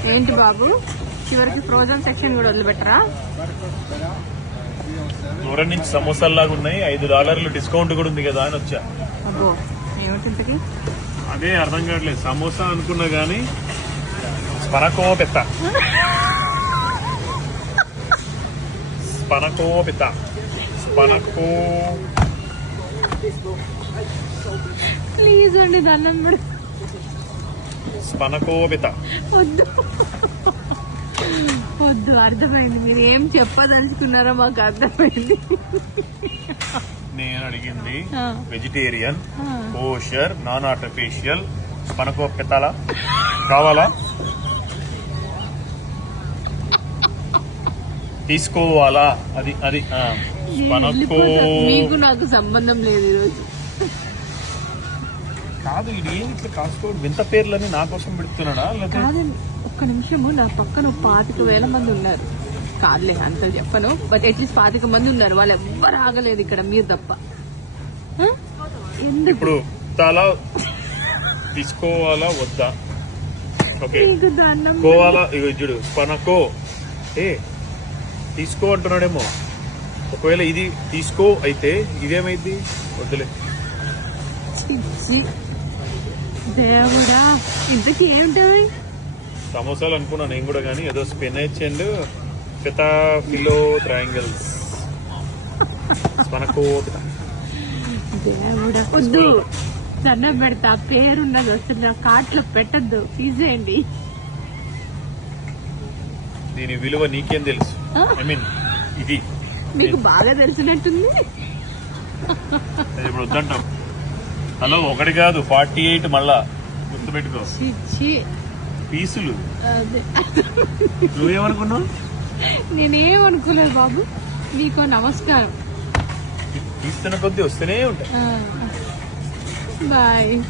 ఏంటి బాబు? చివరికి frozen section కూడా వదిలిపెట్టరా? దూరం నుంచి సమోసాలు లాగా ఉన్నాయి. ఐదు డాలర్లు డిస్కౌంట్ కూడా ఉంది కదా అని వచ్చా. అబ్బో ఏమిటి అదే అర్థం కావట్లేదు. సమోసా అనుకున్నా గానీ స్పనకో పెత్త స్పనకో పెత్త స్పనకో ప్లీజ్ అండి దండం పెడు- స్పనకో పెత్త వద్దు. వద్దు అర్థమైంది. మీరు ఏం చెప్పదలుచుకున్నారో మాకు అర్థమైంది. నేను అడిగింది. వెజిటేరియన్. కోషర్ నాన్ ఆర్టిఫిషియల్ స్పనకో పెట్టాలా కావాలా? తీసుకోవాలా? అది అది. మీకు నాకు సంబంధం లేదు ఈరోజు. కాదు ఇది ఏం ఇట్లా కాసుకోడు వింత పేర్లని నా కోసం పెడుతున్నాడా? కాదండి ఒక్క నిమిషము నా పక్కన పాతిక వేల మంది ఉన్నారు. కాదులే అంత చెప్పను బట్ అట్లీస్ట్ పాతిక మంది ఉన్నారు. వాళ్ళు ఎవ్వరు ఆగలేదు ఇక్కడ మీరు తప్ప. ఆ? ఎందుకు? ఇప్పుడు చాలా తీసుకోవాలా వద్దా? ఓకే. నీకు దండం కోవాలా? ఇగో చూడు స్పనకో ఏ తీసుకో అంటున్నాడేమో. ఒకవేళ ఇది తీసుకో అయితే ఇదేమైంది? వద్దులే. చిచ్చి. దేవుడా ఇంతకీ ఏమిటవి? సమోసాలు అనుకున్నా నేను కూడా కానీ ఏదో spinach and pita filo triangles. దేవుడా వద్దు. దండం పెడతా పేరున్నది వస్తుంది నా కార్ట్లో పెట్టద్దు. తీసేయండి. దీని విలువ నీకేం తెలుసు? ఐ మీన్ ఇది. మీకు బాగా తెలిసినట్టుంది. ఇప్పుడు వద్దంటాం. హలో ఒకటి కాదు ఫార్టీ ఎయిట్ మళ్ళా. గుర్తుపెట్టుకో. పీసులు. అదే. నువ్వేమనుకున్నావు? నేనేమనుకోలేదు బాబు. మీకు నమస్కారం. తీస్తున్న కొద్దీ వస్తూనే ఉంటాయి. బాయ్.